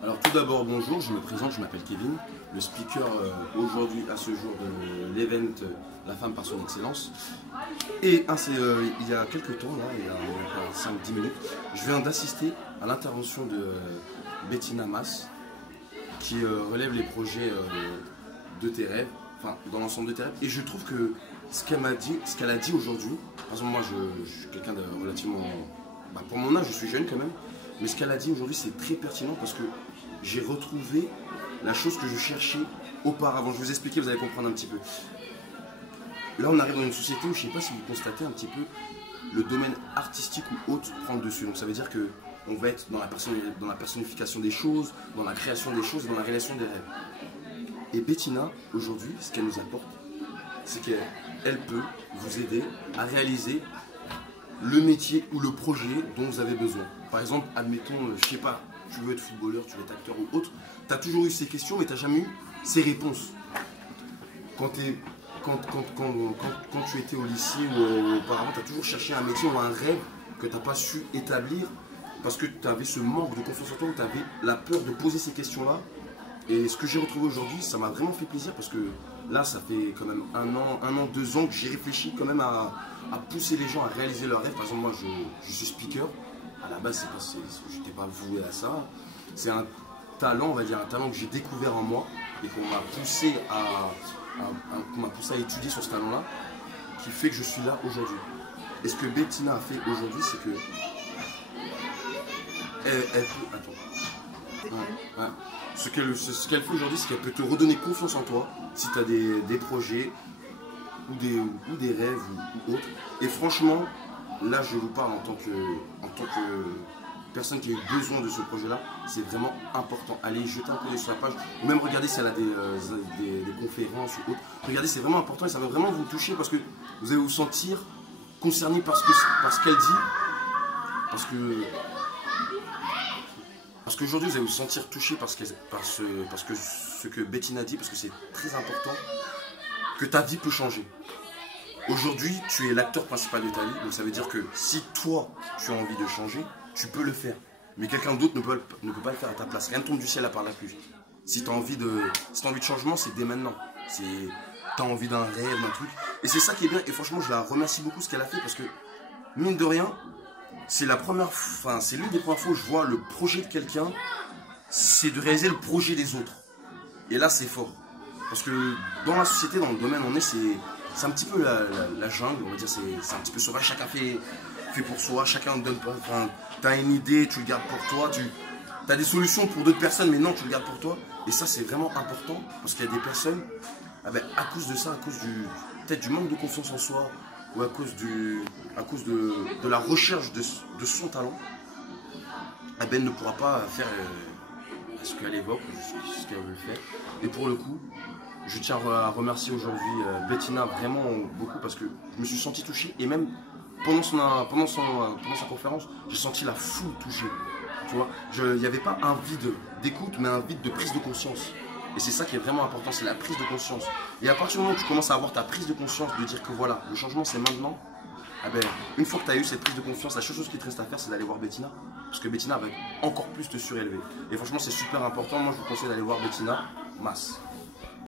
Alors tout d'abord bonjour, je me présente, je m'appelle Kevin, le speaker aujourd'hui à ce jour de l'event La femme par son excellence. Et il y a quelques temps, là, il y a 5-10 minutes, je viens d'assister à l'intervention de Bettina Mas qui relève les projets de tes rêves, enfin dans l'ensemble de tes rêves. Et je trouve que ce qu'elle a dit aujourd'hui, par exemple moi je suis quelqu'un de relativement, pour mon âge je suis jeune quand même, mais ce qu'elle a dit aujourd'hui c'est très pertinent parce que j'ai retrouvé la chose que je cherchais auparavant. Je vais vous expliquer, vous allez comprendre un petit peu. Là on arrive dans une société où je ne sais pas si vous constatez un petit peu le domaine artistique ou autre prend le dessus. Donc ça veut dire que on va être dans la personnification des choses, dans la création des choses, dans la réalisation des rêves. Et Bettina, aujourd'hui, ce qu'elle nous apporte, c'est qu'elle peut vous aider à réaliser le métier ou le projet dont vous avez besoin. Par exemple, admettons, je sais pas, tu veux être footballeur, tu veux être acteur ou autre, tu as toujours eu ces questions mais tu n'as jamais eu ces réponses. Quand tu étais au lycée ou auparavant, tu as toujours cherché un métier ou un rêve que tu n'as pas su établir parce que tu avais ce manque de confiance en toi, tu avais la peur de poser ces questions-là. Et ce que j'ai retrouvé aujourd'hui, ça m'a vraiment fait plaisir parce que là, ça fait quand même un an, 2 ans que j'ai réfléchi quand même à pousser les gens à réaliser leurs rêves. Par exemple, moi, je suis speaker. À la base, je n'étais pas voué à ça. C'est un talent, on va dire, un talent que j'ai découvert en moi et qu'on m'a poussé à étudier sur ce talent-là, qui fait que je suis là aujourd'hui. Et ce que Bettina a fait aujourd'hui, c'est que elle peut... Attends. Ce qu'elle fait aujourd'hui, c'est qu'elle peut te redonner confiance en toi si tu as des projets ou des rêves ou autres. Et franchement, là je vous parle en tant que personne qui a eu besoin de ce projet-là, c'est vraiment important. Allez jeter un coup d'œil sur la page, ou même regarder si elle a des conférences ou autres. Regardez, c'est vraiment important et ça va vraiment vous toucher parce que vous allez vous sentir concerné par ce qu'elle dit. Parce qu'aujourd'hui, vous allez vous sentir touché par ce que Bettina dit, parce que c'est très important que ta vie peut changer. Aujourd'hui, tu es l'acteur principal de ta vie, donc ça veut dire que si toi, tu as envie de changer, tu peux le faire. Mais quelqu'un d'autre ne peut pas le faire à ta place. Rien ne tombe du ciel à part la pluie. Si tu as envie de changement, c'est dès maintenant. Tu as envie d'un rêve, d'un truc. Et c'est ça qui est bien, et franchement, je la remercie beaucoup ce qu'elle a fait, parce que, mine de rien, c'est l'une des premières fois où je vois le projet de quelqu'un, c'est de réaliser le projet des autres. Et là, c'est fort. Parce que dans la société, dans le domaine où on est, c'est un petit peu la jungle, on va dire, c'est un petit peu sauvage. Chacun fait pour soi, chacun ne donne pas. Enfin, tu as une idée, tu le gardes pour toi, tu as des solutions pour d'autres personnes, mais non, tu le gardes pour toi. Et ça, c'est vraiment important, parce qu'il y a des personnes, à cause de ça, à cause peut-être du manque de confiance en soi, ou à cause de la recherche de son talent, elle ne pourra pas faire ce qu'elle évoque, ce qu'elle veut faire. Et pour le coup, je tiens à remercier aujourd'hui Bettina vraiment beaucoup parce que je me suis senti touché et même pendant sa conférence, j'ai senti la foule touchée. Tu vois, il n'y avait pas un vide d'écoute, mais un vide de prise de conscience. Et c'est ça qui est vraiment important, c'est la prise de conscience. Et à partir du moment où tu commences à avoir ta prise de conscience, de dire que voilà, le changement c'est maintenant, une fois que tu as eu cette prise de confiance, la seule chose qui te reste à faire, c'est d'aller voir Bettina. Parce que Bettina va encore plus te surélever. Et franchement, c'est super important. Moi, je vous conseille d'aller voir Bettina Mas.